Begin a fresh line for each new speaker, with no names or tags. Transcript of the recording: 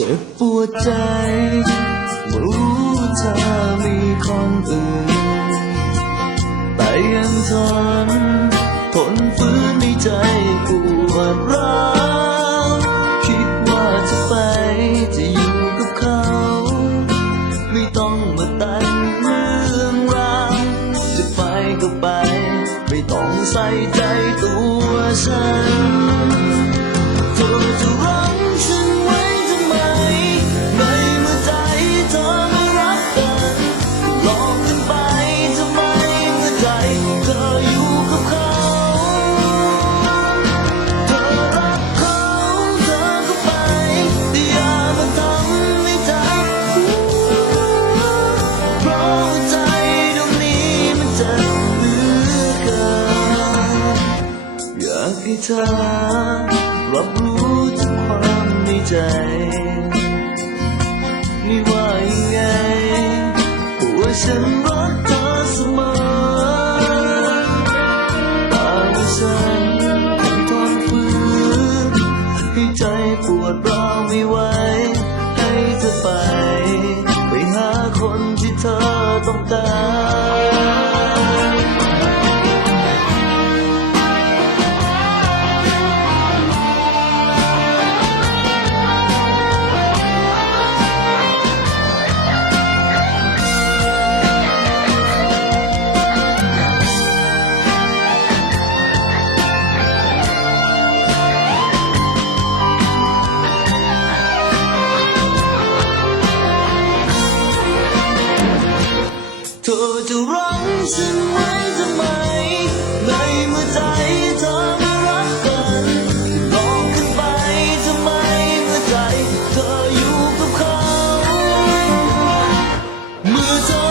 จ็บปวดใจมารู้เธอมีคนอื่น แต่ยังทนทนฝืนในใจปวดร้าวคิดว่าจะไปจะอยู่กับเขา ไม่ต้องมาแต่งเรื่องราวจะไปก็ไป ไม่ต้องใส่ใจตัวฉันเธอจะรั้งากให้เธอรับรู้ถึงความในใจ ไม่ว่ายังไงว่าฉันรักเธอเสมอตามฉันยังทนฝืนให้ใจปวดร้าวไม่ไหวให้เธอไป ไปหาคนที่เธอต้องการ เธอจะรังฉันไว้ทำไม ในเมื่อใจเธอไม่รักกันลองขึ้นไปทำไมเมื่อใจ เธออยู่กับเขา เมื่อเธอ